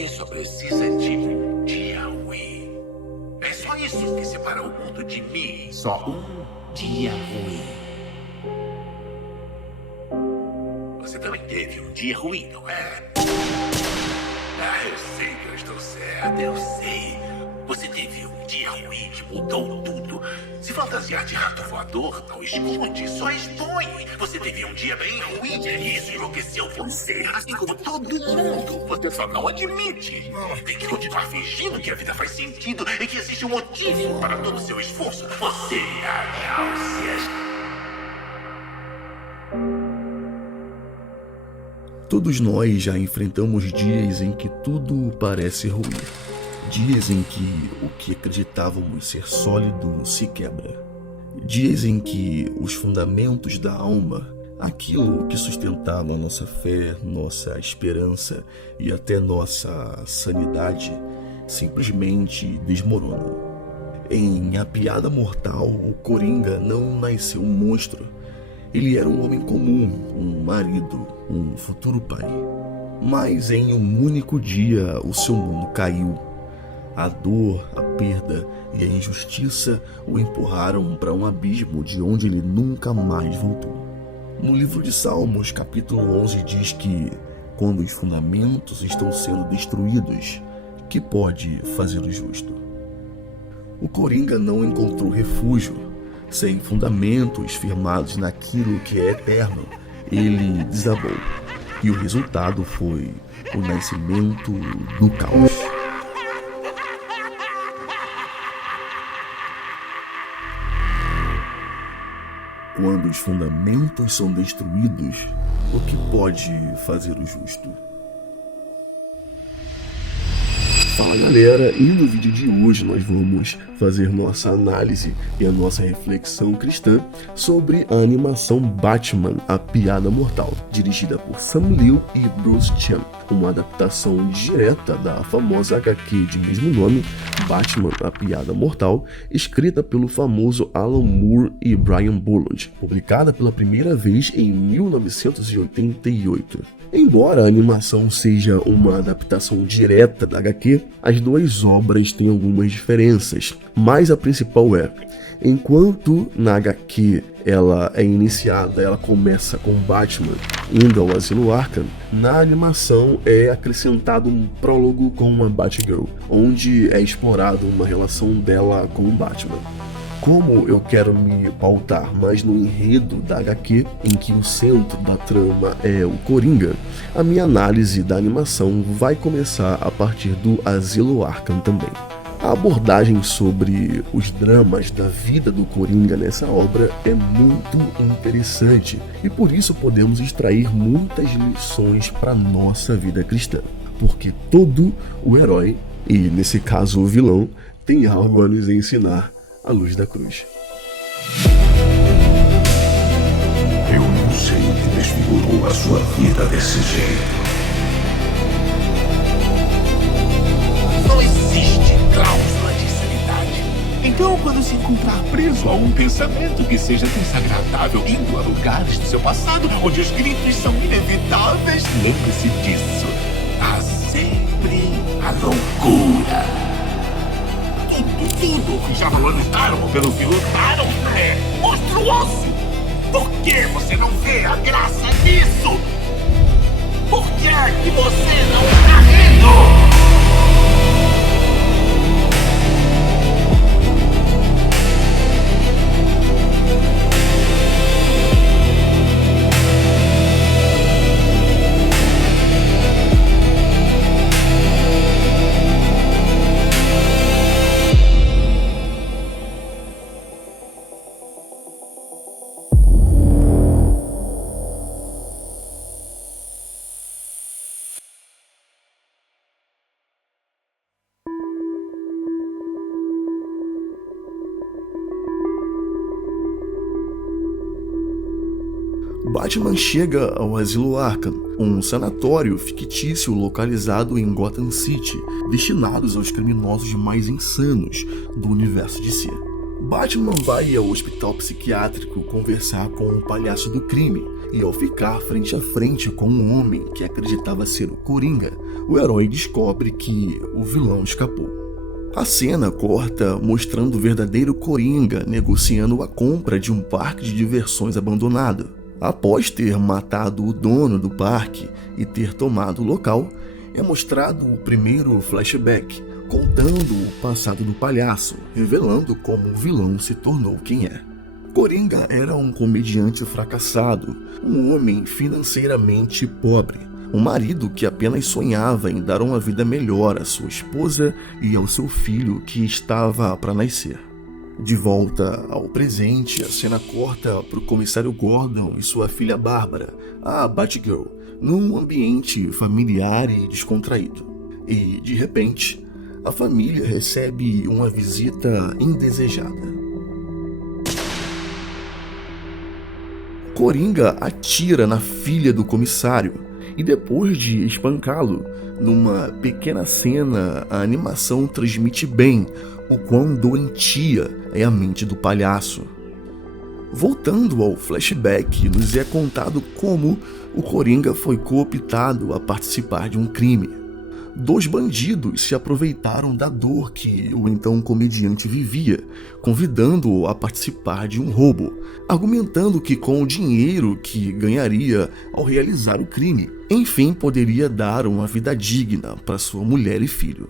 Você só precisa de um dia ruim. É só isso que separa o mundo de mim. Só um dia ruim. Você também teve um dia ruim, não é? Eu sei que eu estou certo, eu sei. Você teve um dia ruim que mudou tudo. Se fantasiar de rato voador, não esconde, só expõe. Você teve um dia bem ruim e isso enlouqueceu você, assim como todo mundo. Você só não admite. Tem que continuar fingindo que a vida faz sentido e que existe um motivo para todo o seu esforço. Você é a náuseas. Todos nós já enfrentamos dias em que tudo parece ruim. Dias em que o que acreditávamos ser sólido se quebra. Dias em que os fundamentos da alma, aquilo que sustentava nossa fé, nossa esperança e até nossa sanidade, simplesmente desmoronam. Em A Piada Mortal, o Coringa não nasceu um monstro. Ele era um homem comum, um marido, um futuro pai. Mas em um único dia o seu mundo caiu. A dor, a perda e a injustiça o empurraram para um abismo de onde ele nunca mais voltou. No livro de Salmos, capítulo 11, diz que quando os fundamentos estão sendo destruídos, que pode fazer o justo? O Coringa não encontrou refúgio. Sem fundamentos firmados naquilo que é eterno, ele desabou. E o resultado foi o nascimento do caos. Quando os fundamentos são destruídos, o que pode fazer o justo? Fala galera, e no vídeo de hoje nós vamos fazer nossa análise e a nossa reflexão cristã sobre a animação Batman, A Piada Mortal, dirigida por Sam Liu e Bruce Chan, uma adaptação direta da famosa HQ de mesmo nome, Batman, A Piada Mortal, escrita pelo famoso Alan Moore e Brian Bolland, publicada pela primeira vez em 1988. Embora a animação seja uma adaptação direta da HQ, as duas obras têm algumas diferenças, mas a principal é: enquanto na HQ ela é iniciada, ela começa com Batman indo ao Asilo Arkham, na animação é acrescentado um prólogo com a Batgirl, onde é explorado uma relação dela com o Batman. Como eu quero me pautar mais no enredo da HQ, em que o centro da trama é o Coringa, a minha análise da animação vai começar a partir do Asilo Arkham também. A abordagem sobre os dramas da vida do Coringa nessa obra é muito interessante e por isso podemos extrair muitas lições para nossa vida cristã, porque todo o herói, e nesse caso o vilão, tem algo a nos ensinar à luz da cruz. Eu não sei o que desfigurou a sua vida desse jeito. Não existe cláusula de sanidade. Então, quando se encontrar preso a um pensamento que seja desagradável, indo a lugares do seu passado onde os gritos são inevitáveis, lembre-se disso. Há sempre a loucura. Tudo que já valorizaram ou pelo que lutaram é monstruoso. Por que você não vê a graça nisso? Por que você não está rindo? Batman chega ao Asilo Arkham, um sanatório fictício localizado em Gotham City, destinados aos criminosos mais insanos do universo DC. Batman vai ao hospital psiquiátrico conversar com o palhaço do crime, e ao ficar frente a frente com um homem que acreditava ser o Coringa, o herói descobre que o vilão escapou. A cena corta mostrando o verdadeiro Coringa negociando a compra de um parque de diversões abandonado. Após ter matado o dono do parque e ter tomado o local, é mostrado o primeiro flashback, contando o passado do palhaço, revelando como o vilão se tornou quem é. Coringa era um comediante fracassado, um homem financeiramente pobre, um marido que apenas sonhava em dar uma vida melhor à sua esposa e ao seu filho que estava para nascer. De volta ao presente, a cena corta para o comissário Gordon e sua filha Bárbara, a Batgirl, num ambiente familiar e descontraído. E, de repente, a família recebe uma visita indesejada. Coringa atira na filha do comissário e depois de espancá-lo, numa pequena cena, a animação transmite bem o quão doentia é a mente do palhaço. Voltando ao flashback, nos é contado como o Coringa foi cooptado a participar de um crime. 2 bandidos se aproveitaram da dor que o então comediante vivia, convidando-o a participar de um roubo, argumentando que com o dinheiro que ganharia ao realizar o crime, enfim poderia dar uma vida digna para sua mulher e filho.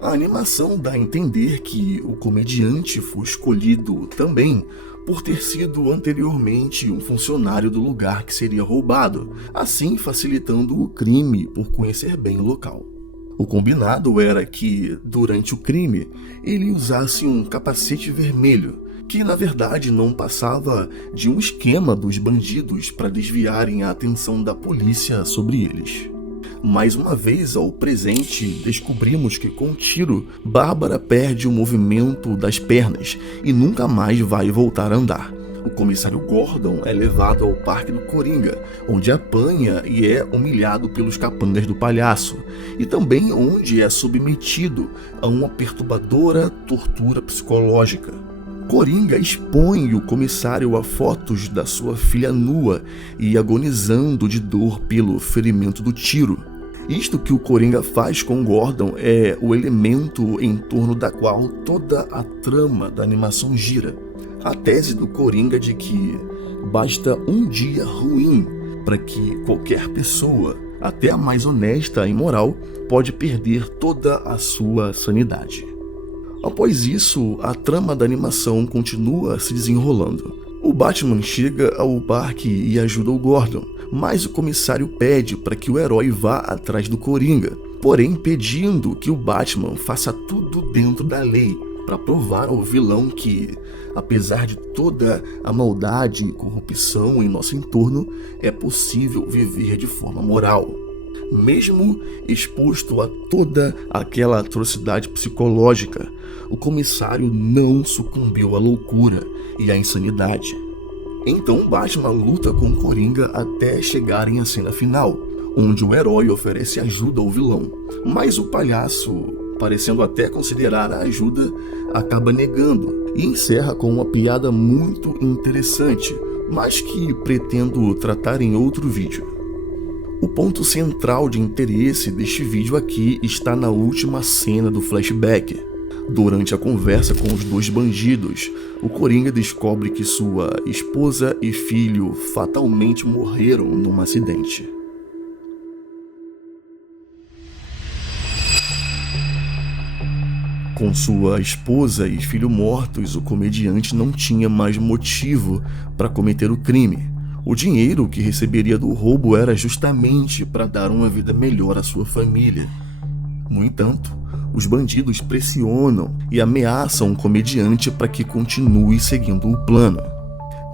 A animação dá a entender que o comediante foi escolhido também por ter sido anteriormente um funcionário do lugar que seria roubado, assim facilitando o crime por conhecer bem o local. O combinado era que, durante o crime, ele usasse um capacete vermelho, que na verdade não passava de um esquema dos bandidos para desviarem a atenção da polícia sobre eles. Mais uma vez ao presente, descobrimos que com o tiro, Bárbara perde o movimento das pernas e nunca mais vai voltar a andar. O comissário Gordon é levado ao Parque do Coringa, onde apanha e é humilhado pelos capangas do palhaço, e também onde é submetido a uma perturbadora tortura psicológica. Coringa expõe o comissário a fotos da sua filha nua e agonizando de dor pelo ferimento do tiro. Isto que o Coringa faz com Gordon é o elemento em torno da qual toda a trama da animação gira. A tese do Coringa de que basta um dia ruim para que qualquer pessoa, até a mais honesta e moral, pode perder toda a sua sanidade. Após isso, a trama da animação continua se desenrolando. O Batman chega ao parque e ajuda o Gordon, mas o comissário pede para que o herói vá atrás do Coringa, porém pedindo que o Batman faça tudo dentro da lei, para provar ao vilão que, apesar de toda a maldade e corrupção em nosso entorno, é possível viver de forma moral. Mesmo exposto a toda aquela atrocidade psicológica, o comissário não sucumbiu à loucura e à insanidade. Então Batman luta com Coringa até chegarem à cena final, onde o herói oferece ajuda ao vilão, mas o palhaço, parecendo até considerar a ajuda, acaba negando e encerra com uma piada muito interessante, mas que pretendo tratar em outro vídeo. O ponto central de interesse deste vídeo aqui está na última cena do flashback. Durante a conversa com os 2 bandidos, o Coringa descobre que sua esposa e filho fatalmente morreram num acidente. Com sua esposa e filho mortos, o comediante não tinha mais motivo para cometer o crime. O dinheiro que receberia do roubo era justamente para dar uma vida melhor à sua família. No entanto, os bandidos pressionam e ameaçam o comediante para que continue seguindo o plano.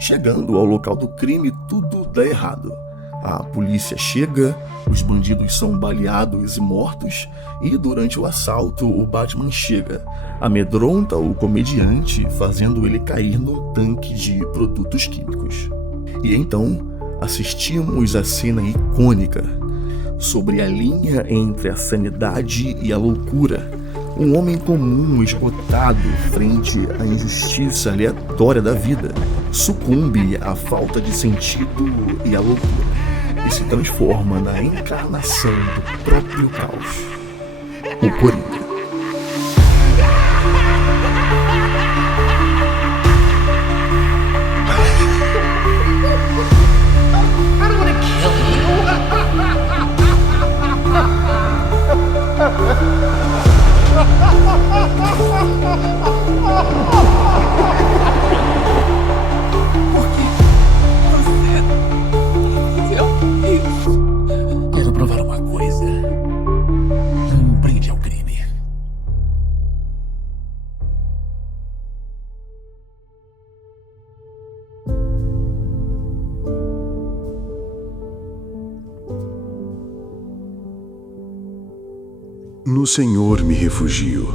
Chegando ao local do crime, tudo dá errado. A polícia chega, os bandidos são baleados e mortos, e durante o assalto o Batman chega, amedronta o comediante, fazendo ele cair num tanque de produtos químicos. E então assistimos a cena icônica sobre a linha entre a sanidade e a loucura, Um homem comum, esgotado frente à injustiça aleatória da vida, sucumbe à falta de sentido e à loucura, e se transforma na encarnação do próprio caos, o Coringa. Quero provar uma coisa. Um brinde ao crime. No Senhor me refugio.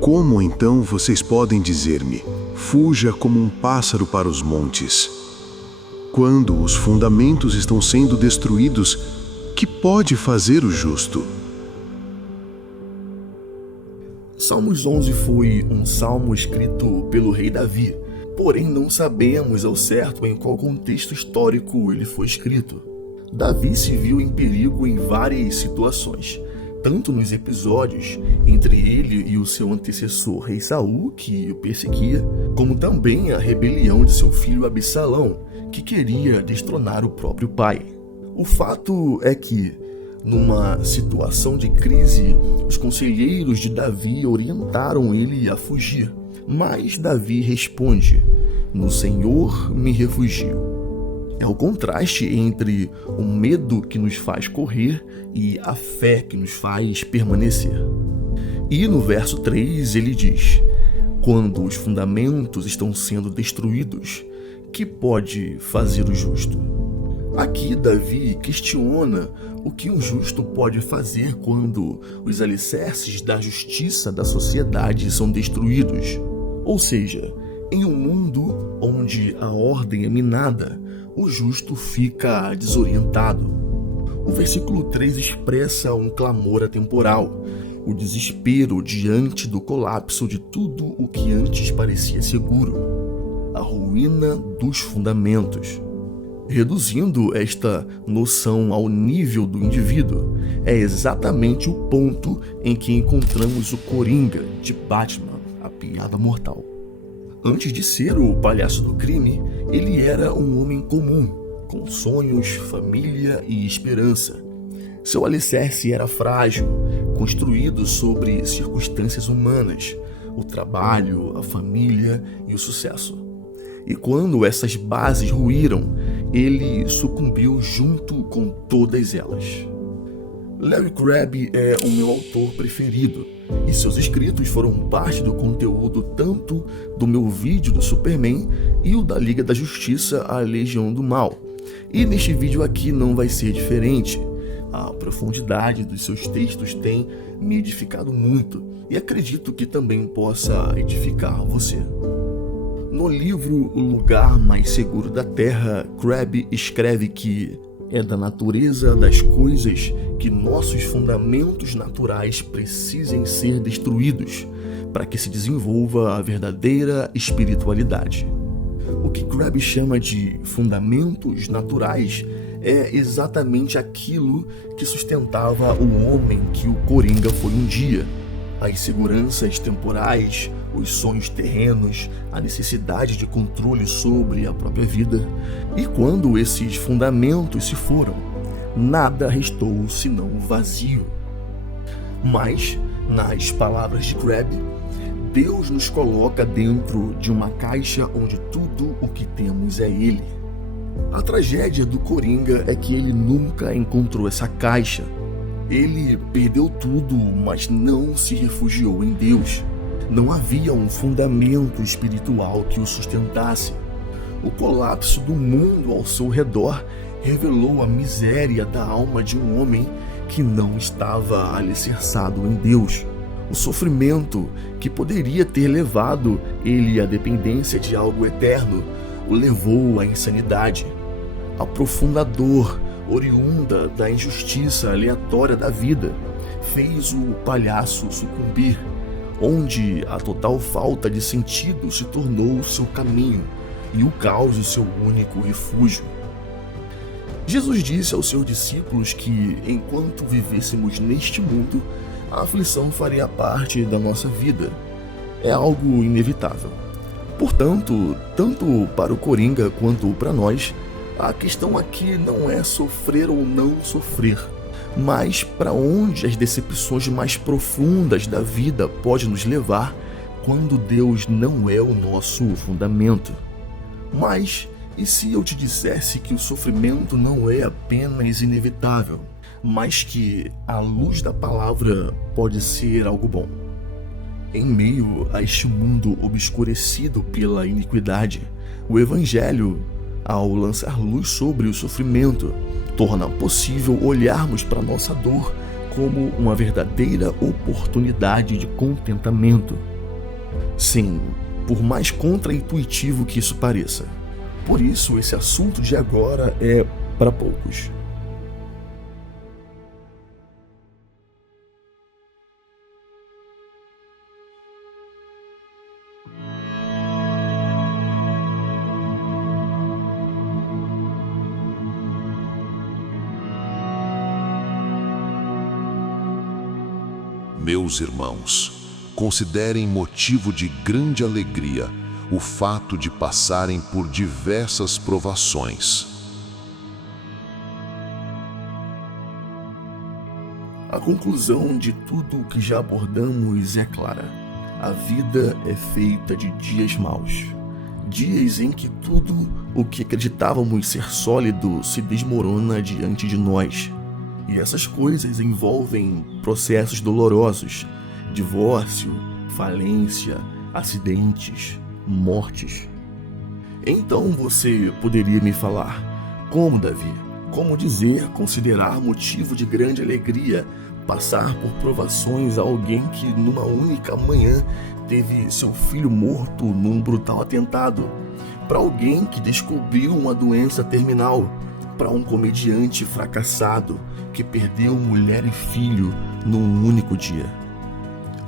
Como então vocês podem dizer-me, fuja como um pássaro para os montes? Quando os fundamentos estão sendo destruídos, que pode fazer o justo? Salmos 11 foi um salmo escrito pelo rei Davi, porém não sabemos ao certo em qual contexto histórico ele foi escrito. Davi se viu em perigo em várias situações, tanto nos episódios entre ele e o seu antecessor rei Saul, que o perseguia, como também a rebelião de seu filho Absalão, que queria destronar o próprio pai. O fato é que, numa situação de crise, os conselheiros de Davi orientaram ele a fugir, mas Davi responde: "No Senhor me refugio." É o contraste entre o medo que nos faz correr e a fé que nos faz permanecer. E no verso 3 ele diz: "Quando os fundamentos estão sendo destruídos, que pode fazer o justo?" Aqui Davi questiona o que um justo pode fazer quando os alicerces da justiça da sociedade são destruídos. Ou seja, em um mundo onde a ordem é minada, o justo fica desorientado. O versículo 3 expressa um clamor atemporal, o desespero diante do colapso de tudo o que antes parecia seguro, a ruína dos fundamentos. Reduzindo esta noção ao nível do indivíduo, é exatamente o ponto em que encontramos o Coringa de Batman, a piada mortal. Antes de ser o palhaço do crime, ele era um homem comum, com sonhos, família e esperança. Seu alicerce era frágil, construído sobre circunstâncias humanas, o trabalho, a família e o sucesso. E quando essas bases ruíram, ele sucumbiu junto com todas elas. Larry Crabb é o meu autor preferido, e seus escritos foram parte do conteúdo tanto do meu vídeo do Superman e o da Liga da Justiça, a Legião do Mal. E neste vídeo aqui não vai ser diferente. A profundidade dos seus textos tem me edificado muito, e acredito que também possa edificar você. No livro O Lugar Mais Seguro da Terra, Crabb escreve que é da natureza das coisas que nossos fundamentos naturais precisem ser destruídos para que se desenvolva a verdadeira espiritualidade. O que Crabb chama de fundamentos naturais é exatamente aquilo que sustentava o homem que o Coringa foi um dia: as seguranças temporais, os sonhos terrenos, a necessidade de controle sobre a própria vida. E quando esses fundamentos se foram, nada restou senão vazio. Mas, nas palavras de Crabb, Deus nos coloca dentro de uma caixa onde tudo o que temos é Ele. A tragédia do Coringa é que ele nunca encontrou essa caixa. Ele perdeu tudo, mas não se refugiou em Deus. Não havia um fundamento espiritual que o sustentasse. O colapso do mundo ao seu redor revelou a miséria da alma de um homem que não estava alicerçado em Deus. O sofrimento que poderia ter levado ele à dependência de algo eterno o levou à insanidade. A profunda dor oriunda da injustiça aleatória da vida fez o palhaço sucumbir, onde a total falta de sentido se tornou o seu caminho e o caos o seu único refúgio. Jesus disse aos seus discípulos que, enquanto vivêssemos neste mundo, a aflição faria parte da nossa vida. É algo inevitável. Portanto, tanto para o Coringa quanto para nós, a questão aqui não é sofrer ou não sofrer, mas para onde as decepções mais profundas da vida podem nos levar quando Deus não é o nosso fundamento. Mas e se eu te dissesse que o sofrimento não é apenas inevitável, mas que a luz da palavra pode ser algo bom? Em meio a este mundo obscurecido pela iniquidade, o Evangelho, ao lançar luz sobre o sofrimento, torna possível olharmos para nossa dor como uma verdadeira oportunidade de contentamento. Sim, por mais contraintuitivo que isso pareça. Por isso, esse assunto de agora é para poucos. Meus irmãos, considerem motivo de grande alegria o fato de passarem por diversas provações. A conclusão de tudo o que já abordamos é clara. A vida é feita de dias maus. Dias em que tudo o que acreditávamos ser sólido se desmorona diante de nós. E essas coisas envolvem processos dolorosos, divórcio, falência, acidentes, mortes. Então você poderia me falar, como Davi? Como considerar motivo de grande alegria passar por provações a alguém que numa única manhã teve seu filho morto num brutal atentado? Para alguém que descobriu uma doença terminal? Para um comediante fracassado que perdeu mulher e filho num único dia?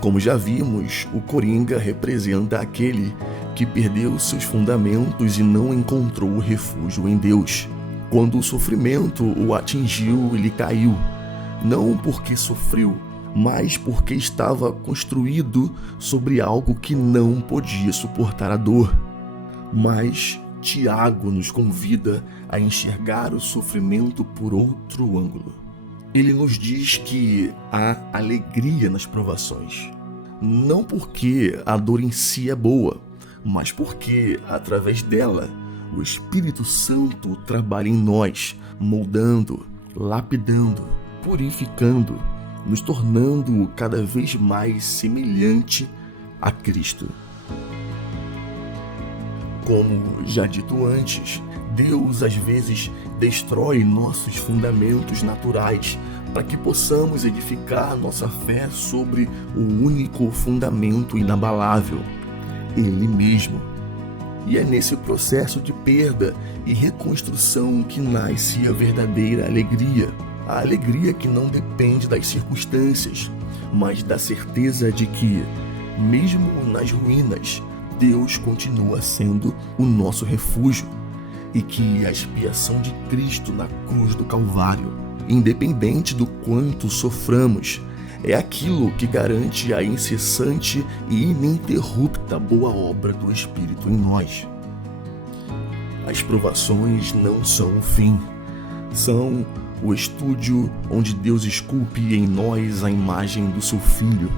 Como já vimos, o Coringa representa aquele que perdeu seus fundamentos e não encontrou refúgio em Deus. Quando o sofrimento o atingiu, ele caiu, não porque sofreu, mas porque estava construído sobre algo que não podia suportar a dor. Mas Tiago nos convida a enxergar o sofrimento por outro ângulo. Ele nos diz que há alegria nas provações. Não porque a dor em si é boa, mas porque, através dela, o Espírito Santo trabalha em nós, moldando, lapidando, purificando, nos tornando cada vez mais semelhante a Cristo. Como já dito antes, Deus às vezes destrói nossos fundamentos naturais para que possamos edificar nossa fé sobre o único fundamento inabalável, Ele mesmo. E é nesse processo de perda e reconstrução que nasce a verdadeira alegria. A alegria que não depende das circunstâncias, mas da certeza de que, mesmo nas ruínas, Deus continua sendo o nosso refúgio e que a expiação de Cristo na cruz do Calvário, independente do quanto soframos, é aquilo que garante a incessante e ininterrupta boa obra do Espírito em nós. As provações não são o fim, são o estúdio onde Deus esculpe em nós a imagem do seu Filho.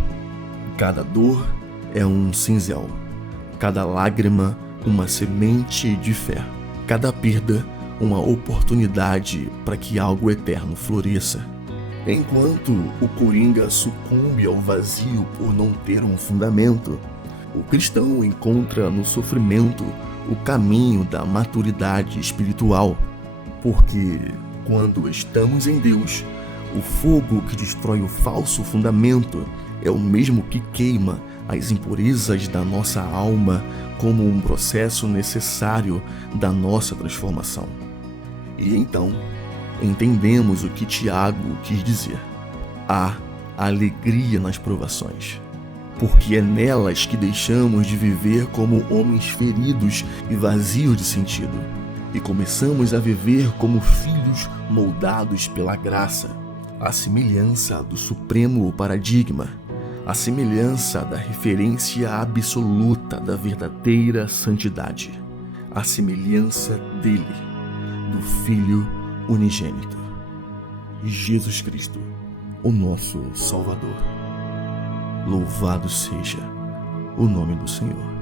Cada dor é um cinzel, cada lágrima uma semente de fé, cada perda uma oportunidade para que algo eterno floresça. Enquanto o Coringa sucumbe ao vazio por não ter um fundamento, o cristão encontra no sofrimento o caminho da maturidade espiritual, porque quando estamos em Deus, o fogo que destrói o falso fundamento é o mesmo que queima as impurezas da nossa alma como um processo necessário da nossa transformação. E então, entendemos o que Tiago quis dizer. Há a alegria nas provações, porque é nelas que deixamos de viver como homens feridos e vazios de sentido, e começamos a viver como filhos moldados pela graça, a semelhança do supremo paradigma, a semelhança da referência absoluta da verdadeira santidade, a semelhança dele, do Filho unigênito, Jesus Cristo, o nosso Salvador. Louvado seja o nome do Senhor.